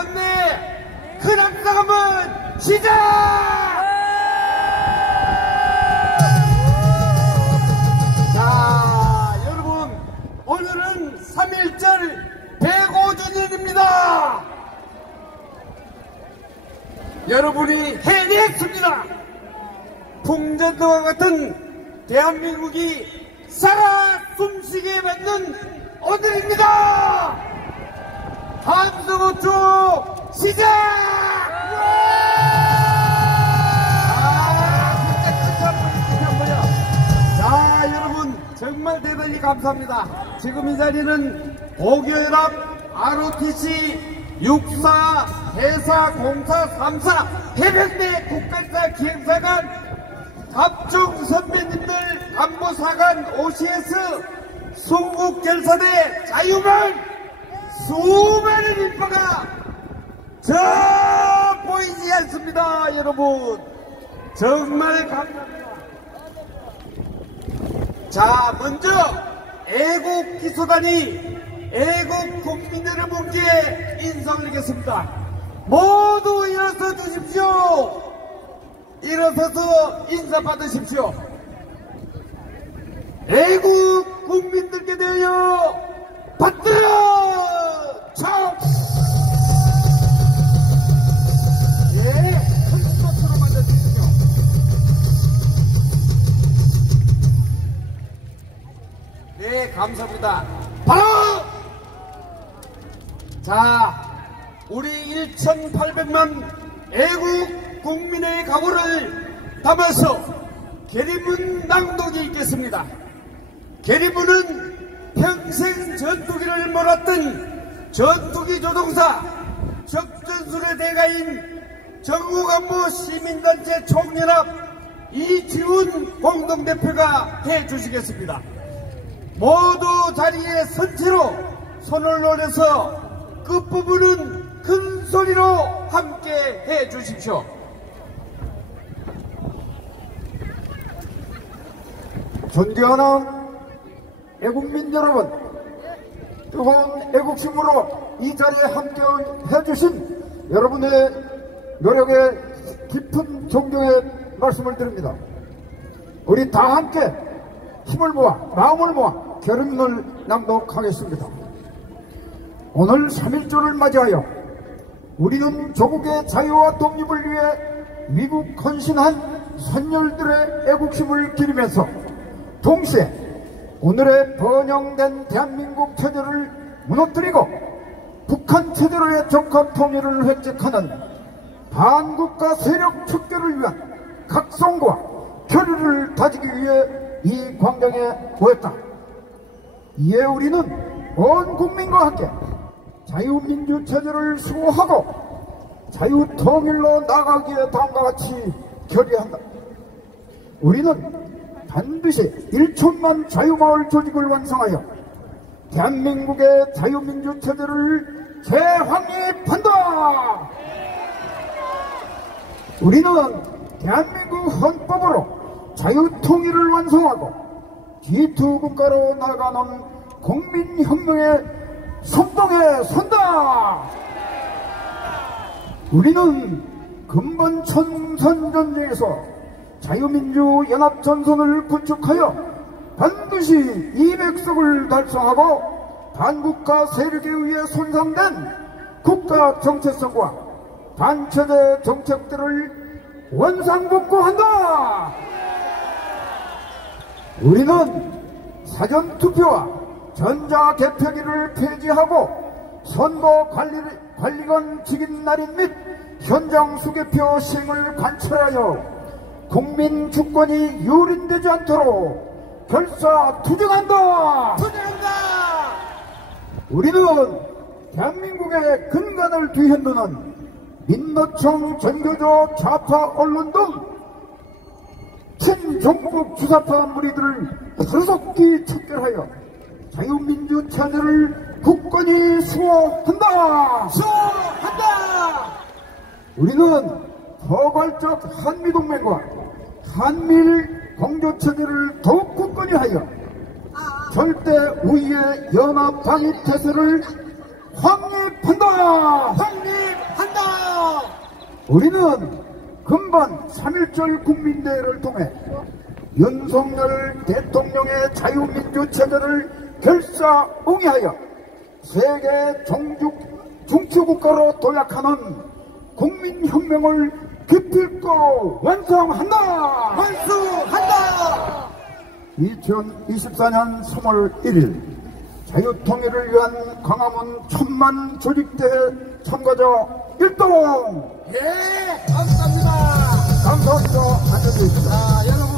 막내 근황싸움은 시작! 자, 여러분, 오늘은 3.1절 105주년입니다. 여러분이 해냈습니다. 풍전도와 같은 대한민국이 살아 숨쉬게 만든 오늘입니다. 함성호투 시작! 자, 여러분 정말 대단히 감사합니다. 지금 이 자리는 고교연합 ROTC 64 해사 공사 3사 해병대 국가사 기행사관 각종 선배님들 안보사관 OCS 순국결사대 자유만 수많은 인파가 저 보이지 않습니다. 여러분 정말 감사합니다. 자, 먼저 애국기소단이 애국 국민 여러분께 인사드리겠습니다. 모두 일어서 주십시오. 일어서서 인사 받으십시오. 애국 국민들께 대하여 받들어! 참! 예, 큰 박수로 만져주십시오. 네, 감사합니다. 바로! 자, 우리 1,800만 애국 국민의 각오를 담아서 계리문 낭독이 있겠습니다. 계리문은 평생 전투기를 몰았던 전투기 조종사 적전술의 대가인 정우간부 시민단체 총연합 이지훈 공동대표가 해주시겠습니다. 모두 자리에 선 채로 손을 올려서 끝부분은 큰 소리로 함께 해주십시오. 존경하는 애국민 여러분, 뜨거운 애국심으로 이 자리에 함께 해주신 여러분의 노력에 깊은 존경의 말씀을 드립니다. 우리 다 함께 힘을 모아 마음을 모아 결의문을 낭독하겠습니다. 오늘 3.1절을 맞이하여 우리는 조국의 자유와 독립을 위해 미국 헌신한 선열들의 애국심을 기리면서 동시에 오늘의 번영된 대한민국 체제를 무너뜨리고 북한 체제로의 적합 통일을 획책하는 반국가 세력 척결을 위한 각성과 결의를 다지기 위해 이 광장에 모였다. 이에 우리는 온 국민과 함께 자유민주 체제를 수호하고 자유통일로 나가기에 다음과 같이 결의한다. 우리는 반드시 1천만 자유마을 조직을 완성하여 대한민국의 자유민주 체제를 재확립한다. 우리는 대한민국 헌법으로 자유통일을 완성하고 G2 국가로 나아가는 국민혁명의 선동에 선다. 우리는 근본 청선전쟁에서 자유민주 연합전선을 구축하여 반드시 200석을 달성하고 반국가 세력에 의해 손상된 국가 정체성과 반체제 정책들을 원상복구한다. 우리는 사전투표와 전자개표기를 폐지하고 선거관리관 직인 날인 및 현장 수개표 시행을 관철하여 국민 주권이 유린되지 않도록 결사투쟁한다. 우리는 대한민국의 근간을 뒤흔드는 민노총 전교조 좌파 언론 등 친정국 주사파 무리들을 하루속히 척결하여 자유민주 체제를 굳건히 수호한다. 우리는 포괄적 한미동맹과 한미일 공조체제를 더욱 굳건히 하여 절대 우위의 연합방위태세를 확립한다. 우리는 금번 3.1절 국민대회를 통해 윤석열 대통령의 자유민주체제를 결사응의하여 세계 중추국가로 도약하는 국민혁명을 기필코 완성한다! 완수한다! 2024년 3월 1일 자유통일을 위한 광화문 천만 조직대회 참가자 일동! 예, 감사합니다. 감사합니다. 앉아주십시오. 자, 여러분,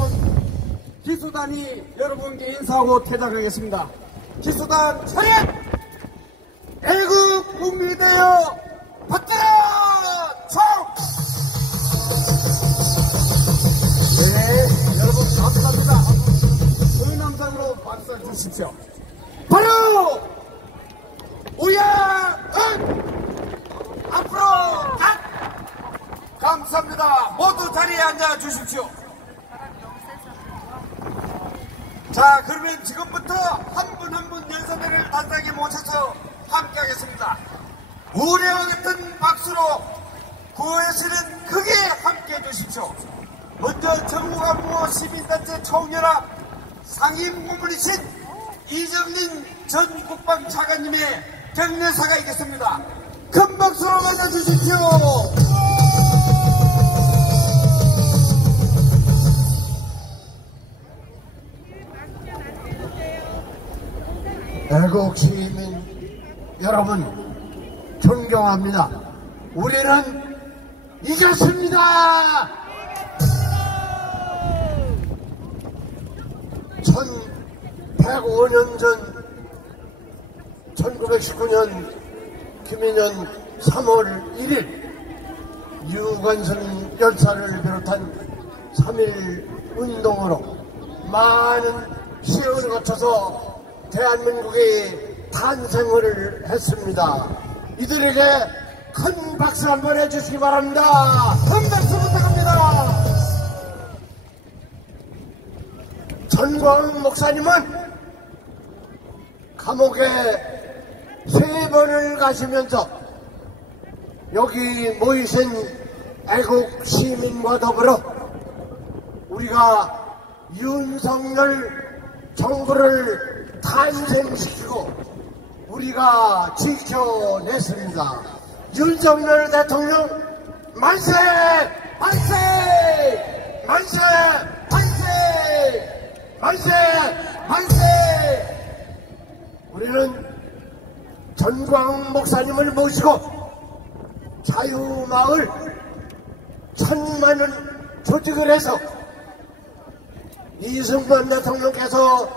기수단이 여러분께 인사하고 퇴장하겠습니다. 기수단 차렷! 애국 국민대여 받들어! 총! 네, 여러분 감사합니다. 소인남상으로 박수 주십시오. 바로 우야은 앞으로 갓! 감사합니다. 모두 자리에 앉아 주십시오. 자, 그러면 지금부터 한 분 한 분 연사대를 단상에 모셔서 함께 하겠습니다. 우레와 같은 박수로 구호에서는 크게 함께 해주십시오. 먼저 정부간부 시민단체 총연합 상임고문이신 이정린 전 국방차관님의 경례사가 있겠습니다. 큰 박수로 맞아주십시오. 애국 시민 여러분 존경합니다. 우리는 이겼습니다. 1105년 전 1919년 김인년 3월 1일 유관순 열사를 비롯한 3.1 운동으로 많은 시험을 거쳐서 대한민국이 탄생을 했습니다. 이들에게 큰 박수 한번 해주시기 바랍니다. 큰 박수 부탁합니다. 전광훈 목사님은 감옥에 3번을 가시면서 여기 모이신 애국 시민과 더불어 우리가 윤석열 정부를 탄생시키고 우리가 지켜냈습니다. 윤석열 대통령 만세! 만세! 만세! 만세! 만세! 만세! 우리는 전광훈 목사님을 모시고 자유마을 1000만원 조직을 해서 이승만 대통령께서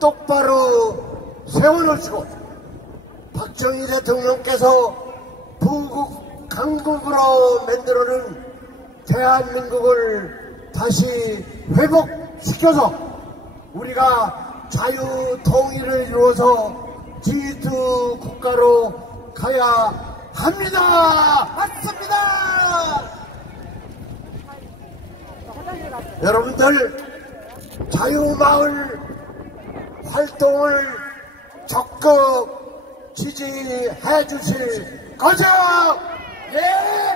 똑바로 세워놓으시고 박정희 대통령께서 부국 강국으로 만들어낸 대한민국을 다시 회복시켜서 우리가 자유 통일을 이루어서 G2 국가로 가야 합니다. 맞습니다. 여러분들 자유마을 활동을 적극 지지해 주실 거죠? 예,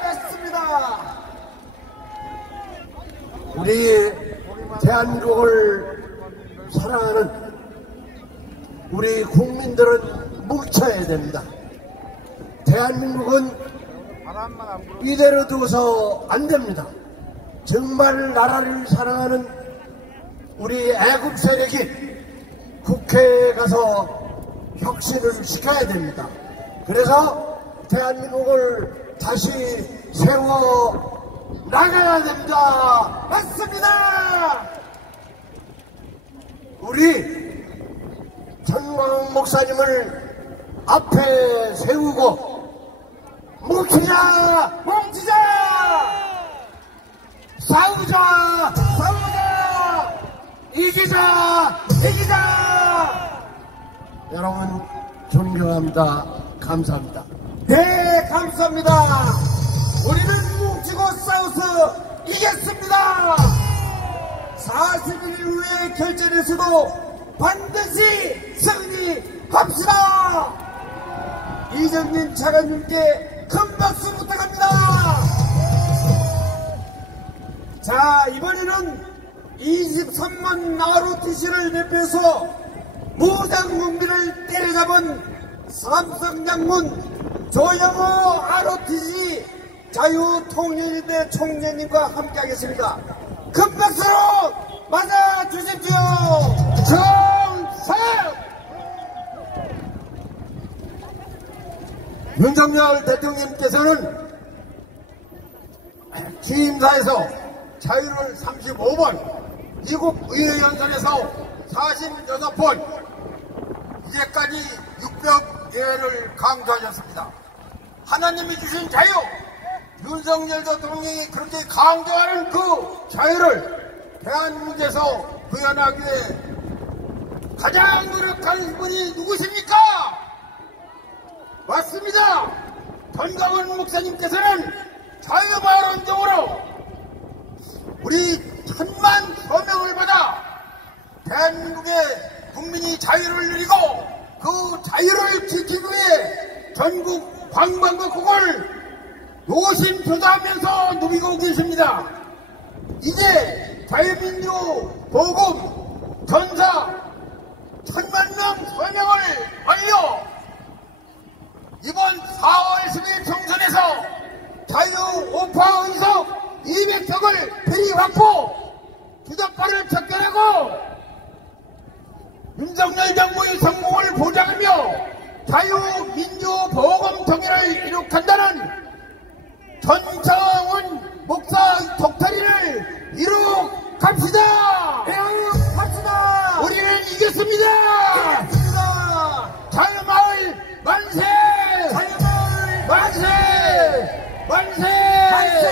맞습니다. 우리 대한민국을 사랑하는 우리 국민들은 뭉쳐야 됩니다. 대한민국은 이대로 두어서 안 됩니다. 정말 나라를 사랑하는 우리 애국 세력이 국회에 가서 혁신을 시켜야 됩니다. 그래서 대한민국을 다시 세워 나가야 됩니다. 맞습니다. 우리 전광훈 목사님을 앞에 세우고 뭉치자! 뭉치자! 싸우자! 싸우자! 이기자! 이기자! 여러분 존경합니다. 감사합니다. 네, 감사합니다. 우리는 뭉치고 싸워서 이겼습니다. 40일 후에 결전에서도 반드시 승리합시다. 이정민 차관님께 큰 박수 부탁합니다. 자, 이번에는 23만 ROTC를 대표해서 무장군비를 때려잡은 삼성장군 조영호 ROTC 자유통일대 총재님과 함께하겠습니다. 큰 박수로 맞아주십시오. 정상! 윤석열 대통령께서는 취임사에서 자유를 35번, 미국 의회연설에서 46번, 이제까지 600회를 강조하셨습니다. 하나님이 주신 자유, 윤석열 대통령이 그렇게 강조하는 그 자유를 대한민국에서 구현하기 위해 가장 노력한 분이 누구십니까? 맞습니다. 전광훈 목사님께서는 자유발언적으로 우리 1000만 서명을 받아 대한민국의 국민이 자유를 누리고 그 자유를 지키기 위해 전국 방방곡곡을 노심초사하면서 누비고 계십니다. 이제 자유민주 복음 전사 1000만 명 서명을 완료. 이번 4월 10일 총선에서 자유 우파 의석 200석을 대리 확보, 주적파를 척결하고 윤석열 정부의 성공을 보장하며 자유민주보험 통일을 이룩한다는 전청훈 목사 독타리를 이룩합시다. 이룩합시다. 우리는 이겼습니다. 이겼습니다. 자유마을 만세! 자유마을 만세! 만세! 만세!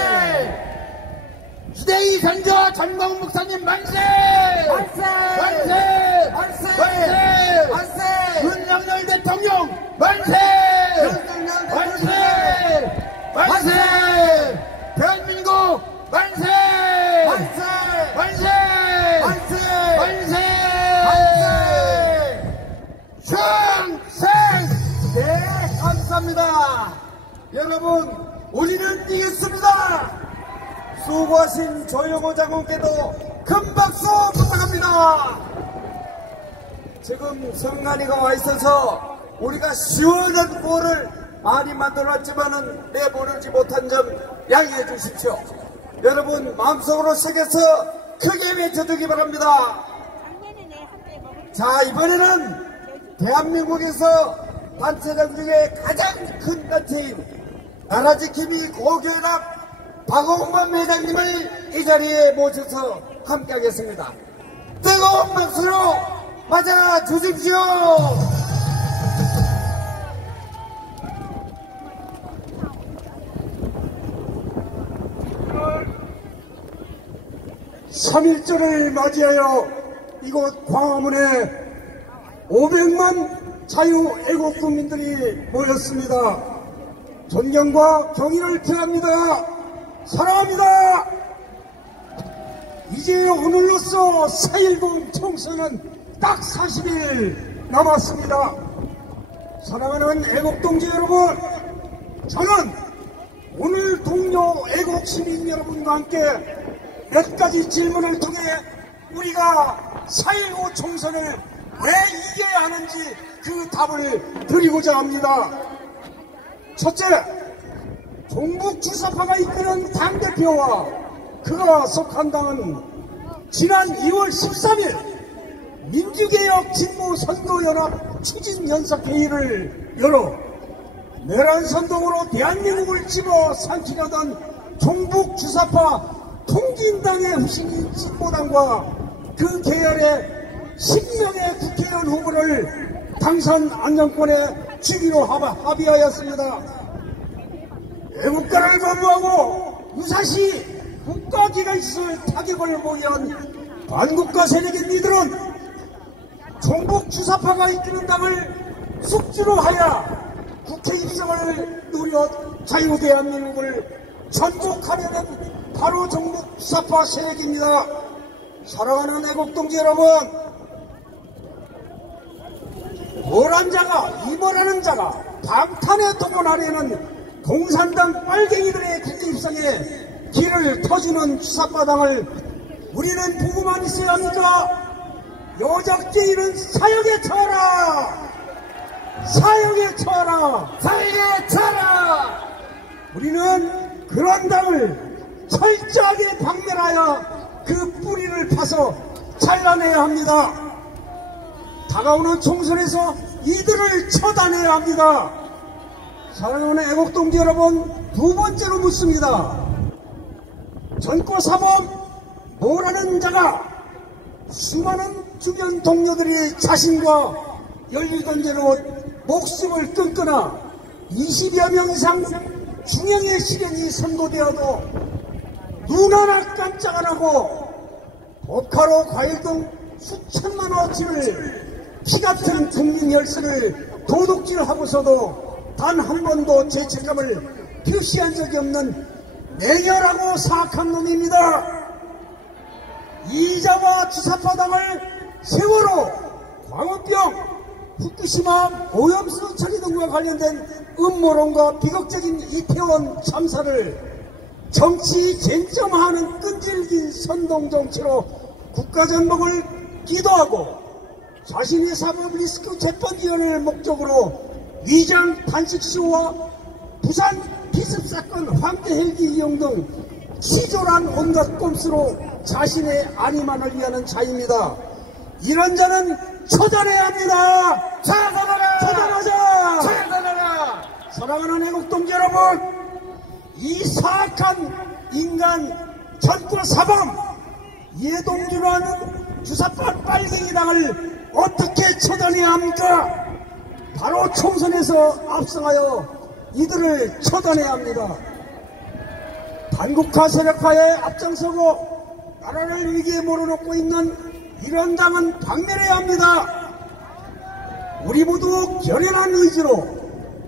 시대의 선조 전광훈 목사님 만세! 만세! 만세! 만세! 만세! 만세! 윤석열 대통령 만세! 윤석열 만세! 만세! 대한민국 만세! 만세! 만세! 만세! 만세! 충성! 네, 감사합니다. 여러분, 우리는 이겼습니다. 수고하신 조영호 장군께도 큰 박수 부탁합니다. 지금 성관이가 와 있어서 우리가 시원한 구호를 많이 만들어놨지만은 내보내지 못한 점 양해해 주십시오. 여러분 마음속으로 새겨서 크게 외쳐주기 바랍니다. 자, 이번에는 대한민국에서 단체장 중에 가장 큰 단체인 나라지킴이 고교연합 박홍범 회장님을 이 자리에 모셔서 함께하겠습니다. 뜨거운 박수로 맞아 주십시오. 3.1절을 맞이하여 이곳 광화문에 500만 자유애국국민들이 모였습니다. 존경과 경의를 표합니다. 사랑합니다. 이제 오늘로써 4.10 총선은 딱 40일 남았습니다. 사랑하는 애국동지 여러분, 저는 오늘 동료 애국시민 여러분과 함께 몇 가지 질문을 통해 우리가 4.19 총선을 왜 이겨야 하는지 그 답을 드리고자 합니다. 첫째, 종북 주사파가 이끄는 당대표와 그가 속한 당은 지난 2월 13일 민주개혁 진보선도연합 추진연석회의를 열어 내란선동으로 대한민국을 집어삼키려던 종북 주사파 통진당의 후신인 진보당과 그 계열의 10명의 국회의원 후보를 당선 안정권에 주기로 합의하였습니다. 애국가를 거부하고 유사시 국가기가 있을 타격을 모의한 반국가 세력인 이들은 종북 주사파가 이끄는 당을 숙주로 하여 국회 입성을 노려 자유대한민국을 전복하려는 바로 종북 주사파 세력입니다. 사랑하는 애국동지 여러분, 뭐란 자가 이모라는 자가 방탄에 동원하려는 공산당 빨갱이들의 국회 입성에 길을 터주는 주사바당을 우리는 보고만 있어야 합니까? 여적죄인은 사형에 처하라! 사형에 처하라! 사형에 처하라! 우리는 그런 당을 철저하게 박멸하여 그 뿌리를 파서 잘라내야 합니다. 다가오는 총선에서 이들을 처단해야 합니다. 사랑하는 애국동지 여러분, 두 번째로 묻습니다. 전과사범 모라는 자가 수많은 주변 동료들이 자신과 열리던 죄로 목숨을 끊거나 20여 명 이상 중형의 실형이 선고되어도 눈 하나 깜짝 안 하고 법카로 과일 등 수천만 원어치를 피같은 국민 열쇠를 도둑질하고서도 단 한 번도 죄책감을 표시한 적이 없는 맹렬하고 사악한 놈입니다. 이자와 주사파당을 세월호, 광우병, 후쿠시마 오염수 처리 등과 관련된 음모론과 비극적인 이태원 참사를 정치 쟁점화하는 끈질긴 선동정치로 국가전복을 기도하고 자신의 사법 리스크 재판위원회를 목적으로 위장 단식쇼와 부산 기습사건 황제 헬기 이용 등 치졸한 온갖 꼼수로 자신의 안위만을 위하는 자입니다. 이런 자는 처단해야 합니다. 처단하라! 처단하자! 처단하라! 사랑하는 애국동지 여러분, 이 사악한 인간 전과사범 이해동준하는 주사파 빨갱이당을 어떻게 처단해야 합니까? 바로 총선에서 압승하여 이들을 처단해야 합니다. 반국가 세력화에 앞장서고 나라를 위기에 몰아넣고 있는 이런 당은 박멸해야 합니다. 우리 모두 결연한 의지로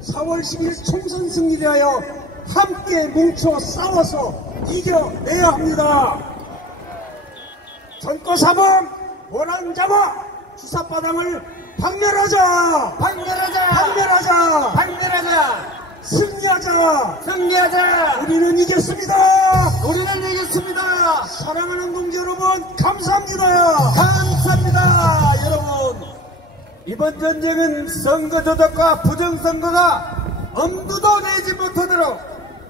4월 10일 총선 승리를 위하여 함께 뭉쳐 싸워서 이겨내야 합니다. 전과사범 원한자와 주사파당을 박멸하자! 박멸하자! 박멸하자! 박멸하자! 승리하자! 승리하자! 우리는 이겼습니다! 우리는 이겼습니다! 사랑하는 동지 여러분, 감사합니다! 감사합니다, 여러분. 이번 전쟁은 선거 조작과 부정선거가 엄두도 내지 못하도록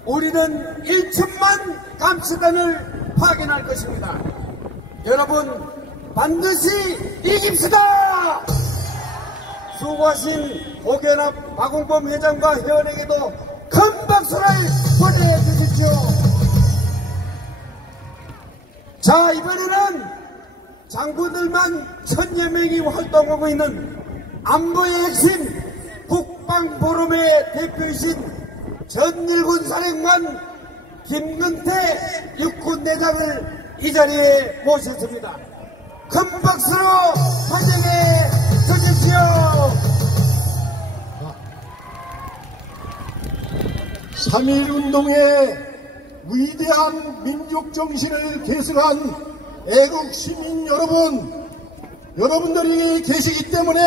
우리는 일寸만 감시단을 파견할 것입니다. 여러분, 반드시 이깁시다! 수고하신 고견합 박웅범 회장과 회원에게도 큰 박수를 보내주십시오. 자, 이번에는 장군들만 1000여 명이 활동하고 있는 안보의 핵심 국방보름의 대표이신 전일군 사령관 김근태 육군대장을 이 자리에 모셨습니다. 큰 박수로 환영해 주십시오. 3.1운동의 위대한 민족정신을 계승한 애국시민 여러분, 여러분들이 계시기 때문에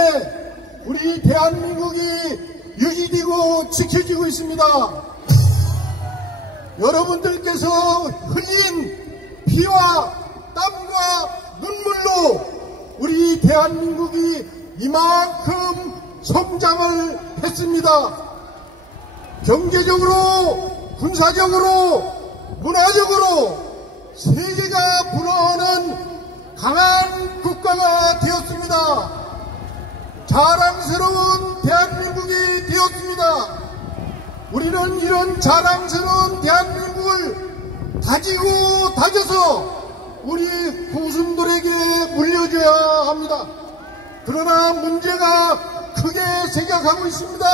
우리 대한민국이 유지되고 지켜지고 있습니다. 여러분들께서 흘린 피와 땀과 눈물로 우리 대한민국이 이만큼 성장을 했습니다. 경제적으로, 군사적으로, 문화적으로 세계가 부러워하는 강한 국가가 되었습니다. 자랑스러운 대한민국이 되었습니다. 우리는 이런 자랑스러운 대한민국을 다지고 다져서 우리 후손들에게 물려줘야 합니다. 그러나 문제가 크게 생각하고 있습니다.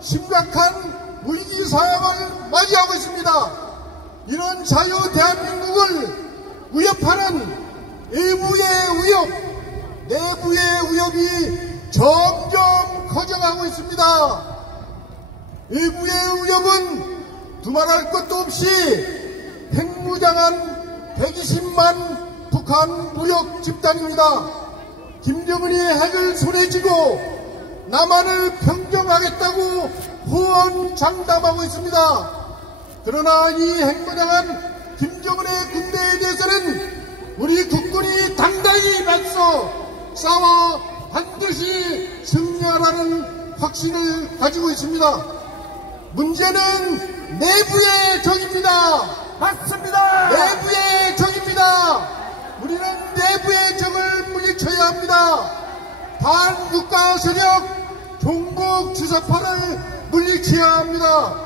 심각한 위기 상황을 맞이하고 있습니다. 이런 자유 대한민국을 위협하는 외부의 위협, 내부의 위협이 점점 커져가고 있습니다. 외부의 위협은 두말할 것도 없이 핵무장한 120만 북한 무력 집단입니다. 김정은이 핵을 손에 쥐고 남한을 평정하겠다고 후원장담하고 있습니다. 그러나 이 핵무장한 김정은의 군대에 대해서는 우리 국군이 당당히 맞서 싸워 반드시 승리하라는 확신을 가지고 있습니다. 문제는 내부의 적입니다. 맞습니다. 내부의 적입니다. 우리는 내부의 적을 물리쳐야 합니다. 반국가 세력 종북 주사파를 물리쳐야 합니다.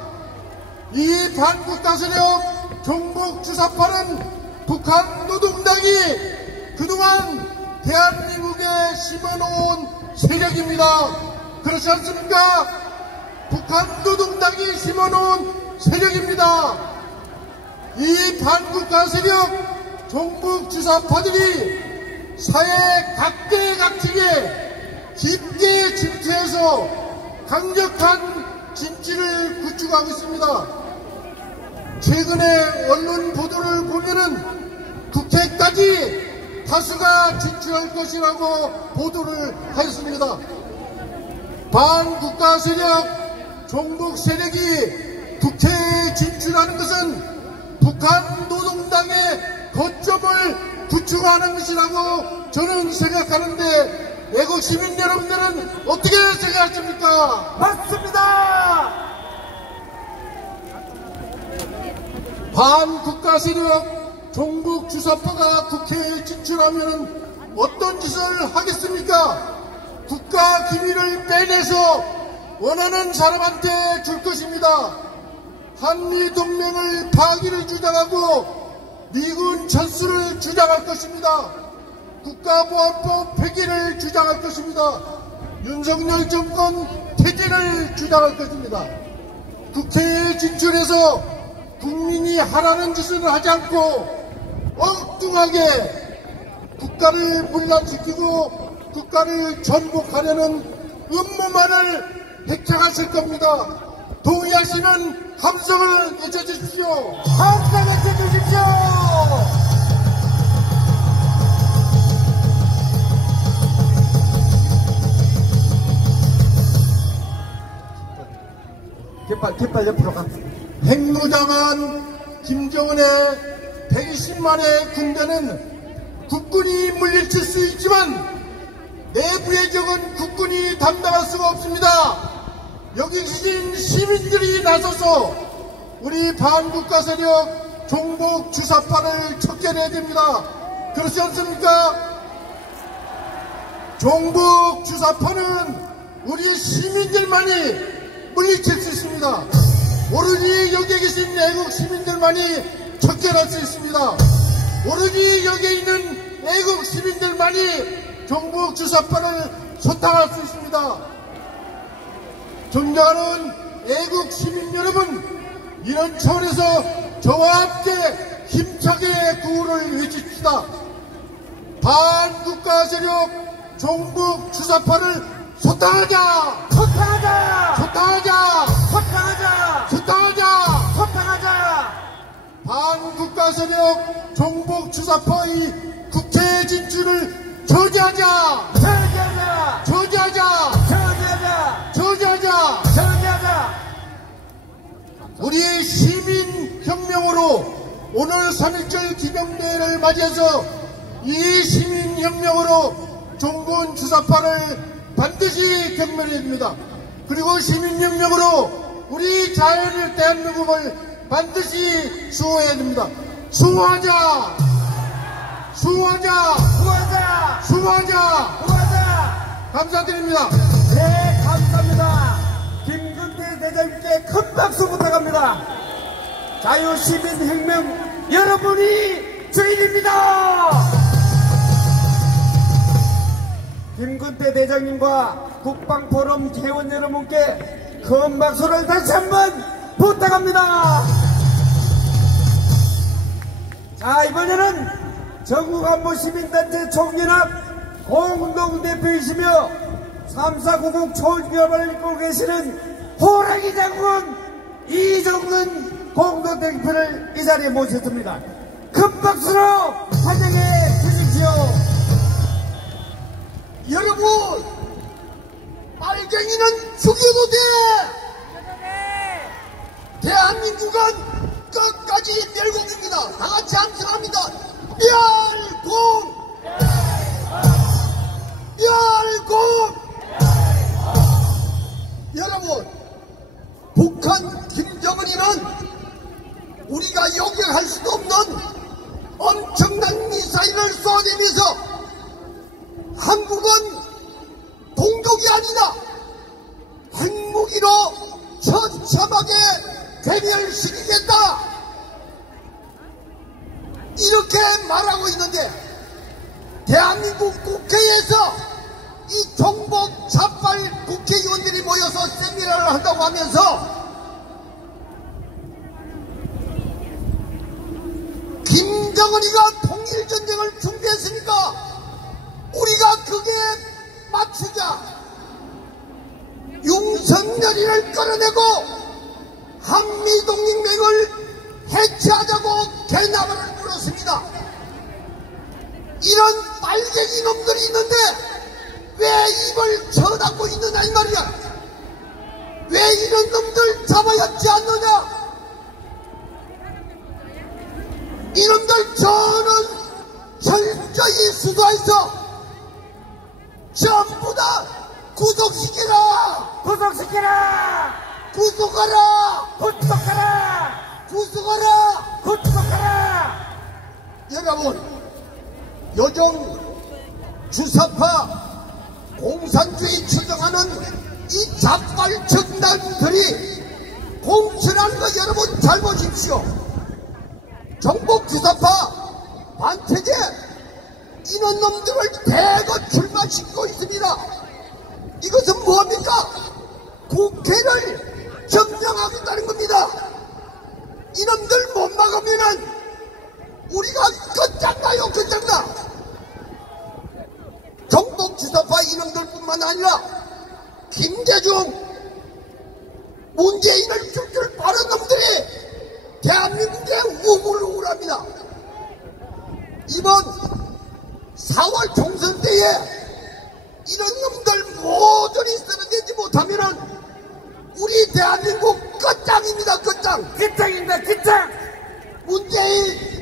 이 반국가 세력 종북 주사파는 북한 노동당이 그동안 대한민국에 심어놓은 세력입니다. 그렇지 않습니까? 북한 노동당이 심어놓은 세력입니다. 이 반국가 세력 종북 주사파들이 사회 각계각층에 깊게 침투해서 강력한 진치를 구축하고 있습니다. 최근에 언론 보도를 보면은 국회까지 다수가 진출할 것이라고 보도를 하였습니다. 반국가 세력, 종북 세력이 국회에 진출하는 것은 북한 노동당의 거점을 구축하는 것이라고 저는 생각하는데 애국 시민 여러분들은 어떻게 생각하십니까? 맞습니다. 반국가 세력 종북 주사파가 국회에 진출하면 어떤 짓을 하겠습니까? 국가 기밀을 빼내서 원하는 사람한테 줄 것입니다. 한미동맹을 파기를 주장하고 미군 철수를 주장할 것입니다. 국가보안법 폐기를 주장할 것입니다. 윤석열 정권 퇴진을 주장할 것입니다. 국회에 진출해서 국민이 하라는 짓을 하지 않고 엉뚱하게 국가를 문란시키고 국가를 전복하려는 음모만을 획득하실 겁니다. 동의하시면 함성을 외쳐주십시오. 함성 외쳐주십시오. 깃발 옆으로 가. 핵무장한 김정은의 120만의 군대는 국군이 물리칠 수 있지만 내부의 적은 국군이 담당할 수가 없습니다. 여기 계신 시민들이 나서서 우리 반국가 세력 종북 주사파를 척결해야 됩니다. 그렇지 않습니까? 종북 주사파는 우리 시민들만이 물리칠 수 있습니다. 오로지 여기에 계신 애국 시민들만이 척결할 수 있습니다. 오로지 여기에 있는 애국 시민들만이 종북 주사파를 소탕할 수 있습니다. 존경하는 애국 시민 여러분, 이런 차원에서 저와 함께 힘차게 구호를 외칩시다. 반국가 세력 종북 주사파를 소탕하자! 소탕하자! 소탕하자! 소탕하자! 소탕하자! 소탕하자! 반국가 세력 종북 주사파의 국회 진출을 저지하자! 저지하자! 저지하자! 저지하자! 저지하자! 저지하자! 우리의 시민혁명으로 오늘 3.1절 기념대회를 맞이해서 이 시민혁명으로 종북 주사파를 반드시 경멸해야 됩니다. 그리고 시민혁명으로 우리 자유를 대한민국을 반드시 수호해야 됩니다. 수호하자! 수호하자! 수호하자! 수호하자! 수호하자! 감사드립니다. 네, 감사합니다. 김근태 대장님께 큰 박수 부탁합니다. 자유시민혁명 여러분이 주인입니다. 김근태 대장님과 국방포럼 회원 여러분께 큰 박수를 다시 한번 부탁합니다. 자, 이번에는 전국안보시민단체 총연합 공동대표이시며 3.490 초기업을 이끌고 계시는 호랑이 장군 이정근 공동대표를 이 자리에 모셨습니다. 큰 박수로 환영해 주십시오. 여러분, 빨갱이는 죽여도 돼! 대한민국은 끝까지 멸공입니다. 다 같이 함성합니다. 멸공! 멸공! 여러분, 북한 김정은이는 우리가 요격할 수도 없는 엄청난 미사일을 쏘아대면서 한국은 동족이 아니다, 핵무기로 처참하게 괴멸시키겠다, 이렇게 말하고 있는데, 대한민국 국회에서 이 종북 자빨 국회의원들이 모여서 세미나를 한다고 하면서 김정은이가 통일전쟁을 준비했으니까 우리가 그게 맞추자, 윤석열이를 끌어내고 한미동맹을 해체하자고 개나발을 불었습니다. 이런 빨갱이 놈들이 있는데 왜 입을 쳐닫고 있느냐 이 말이야. 왜 이런 놈들 잡아야 하지 않느냐. 이놈들 저는 철저히 수사해서 전부 다 구속시켜라. 구속시켜라. 구속하라. 구속하라. 구속하라. 구속하라. 여러분, 요즘 주사파 공산주의 추정하는 이 자빨 정당들이 공천하는 거 여러분 잘 보십시오. 정복 주사파 반체제 이런 놈들을 대거 출마시키고 있습니다. 이것은 뭐합니까? 국회를 점령하겠다는 겁니다. 이놈들 못 막으면은 우리가 끝장나요, 끝장나. 정복 주사파 이놈들뿐만 아니라 김대중, 문재인을 줄줄 바른 놈들이 대한민국에 우물우물합니다. 이번 4월 총선 때에 이런 놈들 모조리 쓰러지지 못하면은 우리 대한민국 끝장입니다. 끝장. 끝장입니다. 끝장. 문재인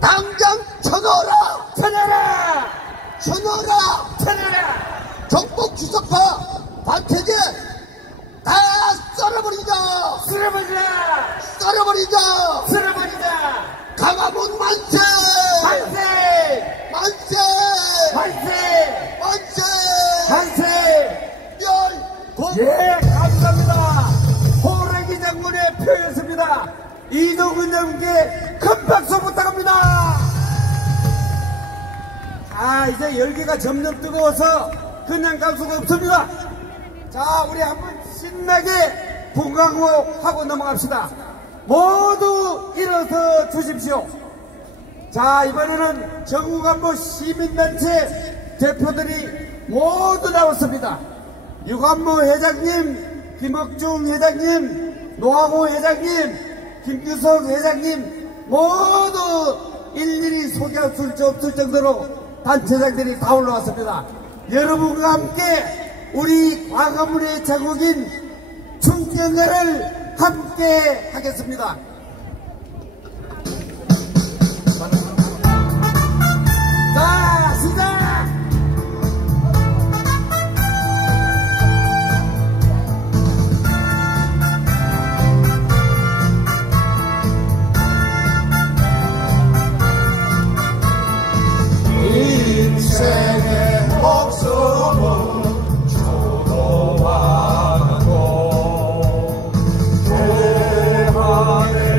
당장 쳐넣어라. 쳐내라. 쳐넣어라. 쳐내라. 정복 주사파 반체제 다 썰어버리자. 쓸어버리자. 썰어버리자. 쓸어버리자. 강화문 만세. 만세. 만세. 만세. 만세. 만세. 멸공. 예, 감사합니다. 호랭이 장군의 표였습니다. 이동근 장군께 큰 박수 부탁합니다. 이제 열기가 점점 뜨거워서 그냥 갈 수가 없습니다. 자, 우리 한번 신나게 분강호하고 넘어갑시다. 모두 일어서 주십시오. 자, 이번에는 정우간부 시민단체 대표들이 모두 나왔습니다. 유관무 회장님, 김옥중 회장님, 노하고 회장님, 김규석 회장님 모두 일일이 소개할 수 없을 정도로 단체장들이 다 올라왔습니다. 여러분과 함께 우리 광화문의 자국인 충경가를 함께 하겠습니다. 자, 시작! 인생의 목숨은 주도하는 곳 대한의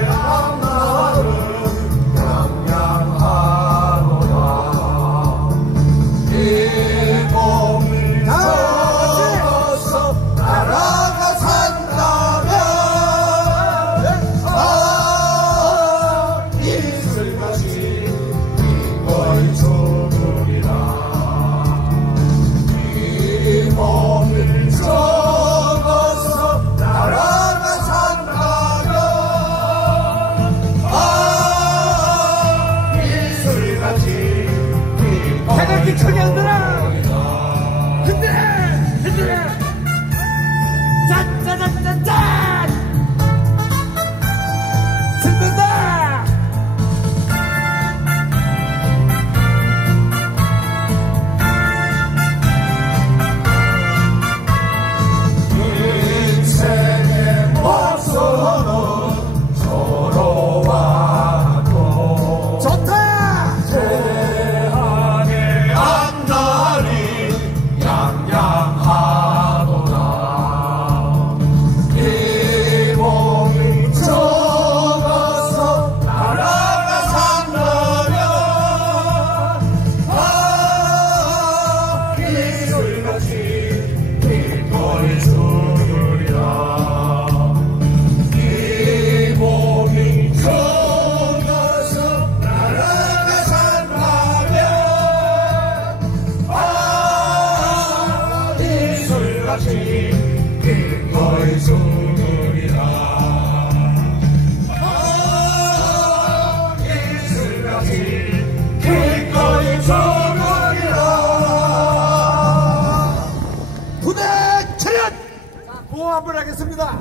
구호 한번 하겠습니다.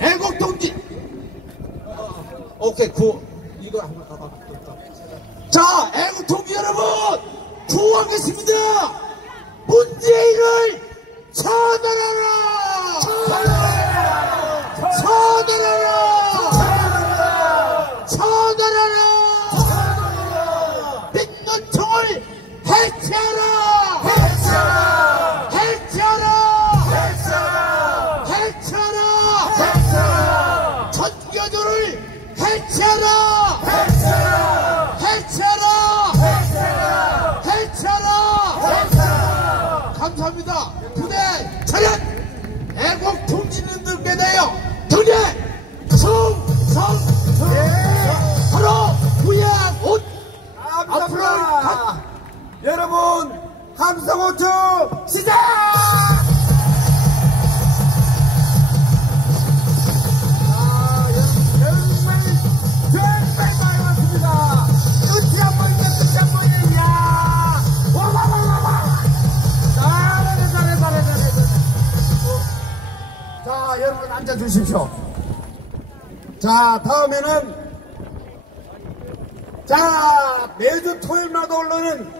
애국 동지. 오케이, 구호. 이거 한번 가봐. 자, 애국 동지 여러분, 구호하겠습니다. 문재인을 처단하라! 처단하라! 처단하라! 민노총을 해체하라! 해체하라! 해체하라! 전교조를 해체하라! 해체하라! 감사합니다. 부대 차렷! 애국 통진인들께 대하여 두뇌 충성! 바로 구양 옷! 앞으로 여러분 함성호투 시작! 정말 많이 왔습니다. 끝이 안 보이네, 끝이 안 보이네. 이야, 와와와와와. 잘해. 자, 여러분 앉아주십시오. 자, 다음에는 매주 토요일마다 올라오는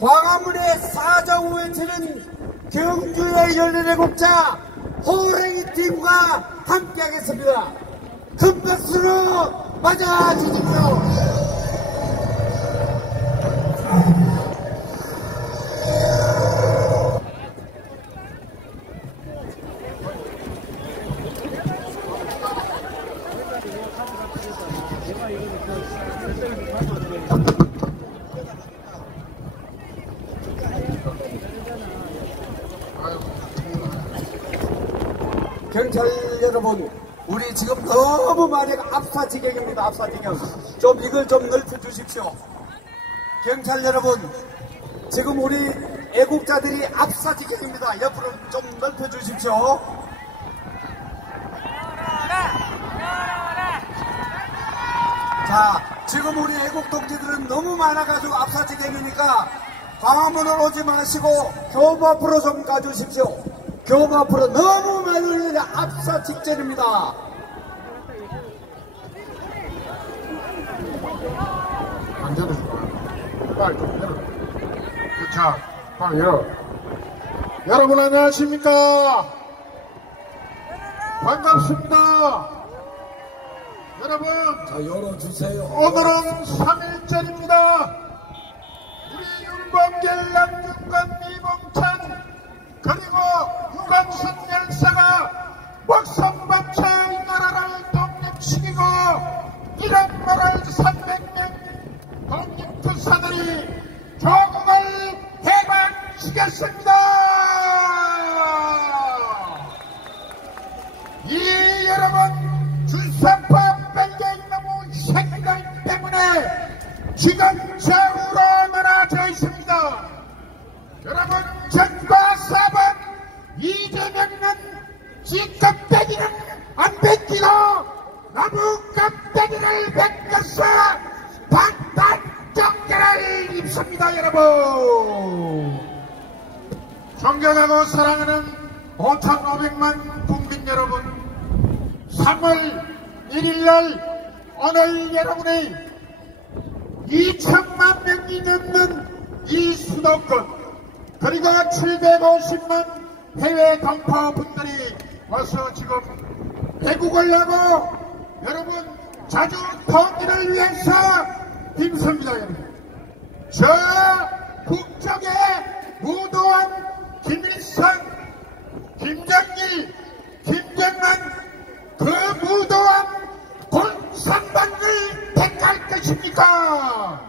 광화문의 사자우에 치는 경주의 17곡자 호랭이 팀과 함께 하겠습니다. 큰 박수로 맞아주십시오. 경찰 여러분, 우리 지금 너무 많이 압사지경입니다. 압사지경. 좀 이걸 좀 넓혀주십시오. 경찰 여러분, 지금 우리 애국자들이 압사지경입니다. 옆으로 좀 넓혀주십시오. 자, 지금 우리 애국 동지들은 너무 많아가지고 압사지경이니까 광화문을 오지 마시고 교부 앞으로 좀 가주십시오. 교부 앞으로 너무 많은 압사 직전입니다. 안 열어줄까? 빨리 좀 열어. 자, 빨리 열어. 여러분 안녕하십니까? 반갑습니다. 여러분, 자, 열어주세요. 오늘은 3.1절입니다. 우리 윤범길, 남중관, 미봉찬 그리고 유관순 열사가 목숨바쳐 이 나라를 독립시키고 이런 나라를 300명 독립투사들이 조국을 해방시켰습니다. 이 여러분 줄사파 뺄게 너무 새끼들 때문에 지금 좌우로 나눠져 있습니다. 여러분 전과 사번 이재명은 지 껍데기는 안 뺏기고 나무 껍데기를 뺏겨서 반반 정계를 입습니다. 여러분 존경하고 사랑하는 5,500만 국민 여러분, 3월 1일날 오늘 여러분의 2천만 명이 넘는 이 수도권 그리고 750만 해외 동포분들이 와서 지금 애국을 하고 여러분 자주 통일을 위해서 힘씁니다. 여러분 저 북쪽에 무도한 김일성, 김정일, 김정만 그 무도한 공산당을 택할 것입니까?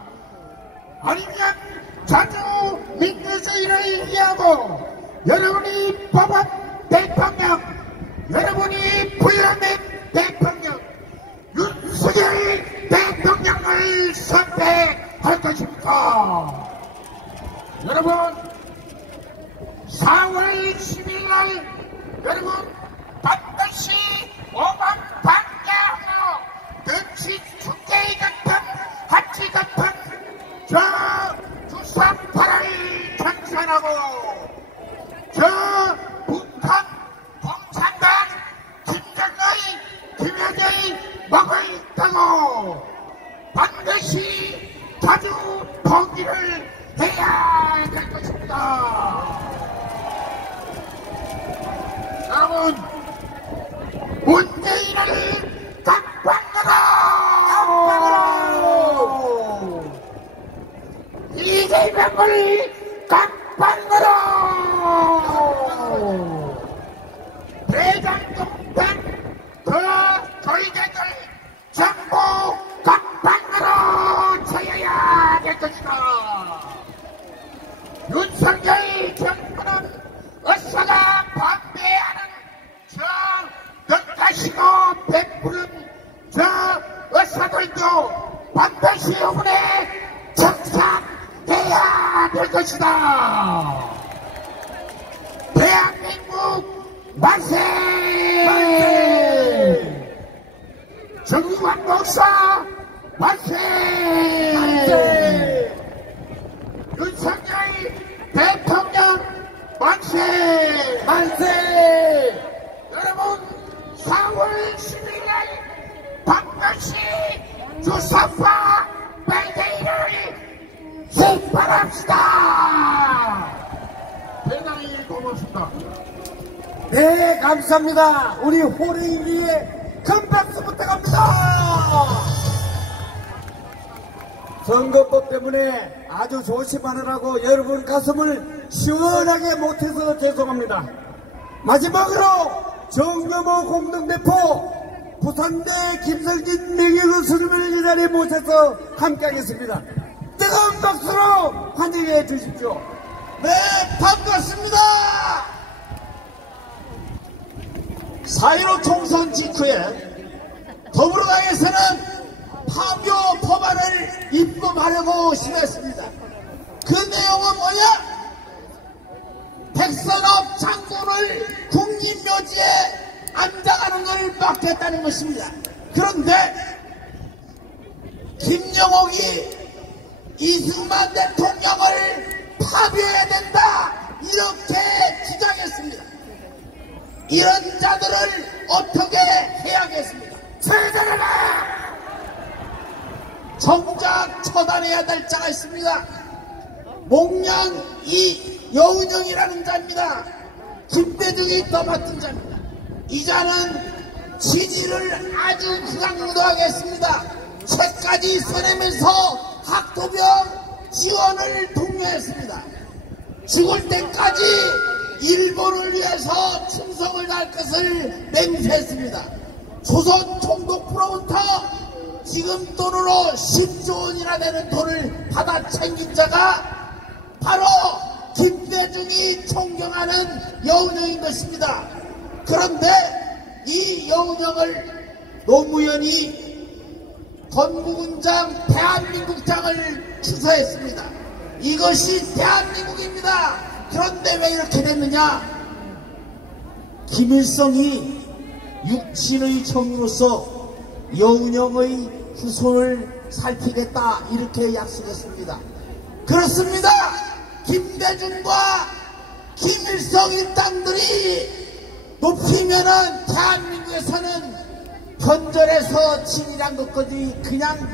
아니면 자주 민주주의를 이해하고 여러분이 뽑은 대통령, 여러분이 불러낸 대통령, 윤석열 대통령을 선택할 것입니까? 여러분, 4월 10일 날 여러분 반드시 오만방자하며 덩치 축제이 같은 하치 같은 저 주상파를 청산하고 저 북한 공산당 김정의 김여정이 먹을 있다고 반드시 자주 포기를 해야 될 것입니다. 여러분, 문재인을 강판으로 이재명을 강판으로 대장동탄 그 저희들 전부 강판으로 쳐야 될 것이다. 윤석열 정부는 어서가 반대하는 저 넉가시고 베푸는 저 의사들도 반드시 이번에 청산해야 될 것이다. 대한민국 만세! 정의관 목사 만세! 윤석열 대통령 만세! 만세! 여러분, 4월 10일 날 반드시 주사파 빨갱이를 생발합시다. 대단히 고맙습니다. 네, 감사합니다. 우리 호랭이에 큰 박수 부탁합니다. 선거법 때문에 아주 조심하느라고 여러분 가슴을 시원하게 못해서 죄송합니다. 마지막으로 정여모 공동대표 부산대 김성진 명예교수님을 이 자리에 모셔서 함께하겠습니다. 뜨거운 박수로 환영해 주십시오. 네, 반갑습니다. 4.15 총선 직후에 더불어당에서는 파묘 법안을 입법하려고 심했습니다. 그 내용은 뭐냐? 백선업 장군을 국립묘지에 안장하는 걸 막겠다는 것입니다. 그런데 김영옥이 이승만 대통령을 파괴해야 된다 이렇게 주장했습니다. 이런 자들을 어떻게 해야겠습니까? 처단하라! 정작 처단해야 될 자가 있습니다. 목량 여운형이라는 자입니다. 김대중이 떠맡은 자입니다. 이 자는 지지를 아주 극악무도하게 했습니다. 책까지 써내면서 학도병 지원을 독려했습니다. 죽을 때까지 일본을 위해서 충성을 다할 것을 맹세했습니다. 조선 총독부로부터 지금 돈으로 10조 원이나 되는 돈을 받아 챙긴 자가 바로 김대중이 존경하는 여운형인 것입니다. 그런데 이 여운형을 노무현이 건국은장 대한민국장을 추서했습니다. 이것이 대한민국입니다. 그런데 왜 이렇게 됐느냐? 김일성이 육신의 정으로서 여운형의 후손을 살피겠다 이렇게 약속했습니다. 그렇습니다. 김대중과 김일성 일당들이 높이면은 대한민국에서는 변절해서 친이란 것까지 그냥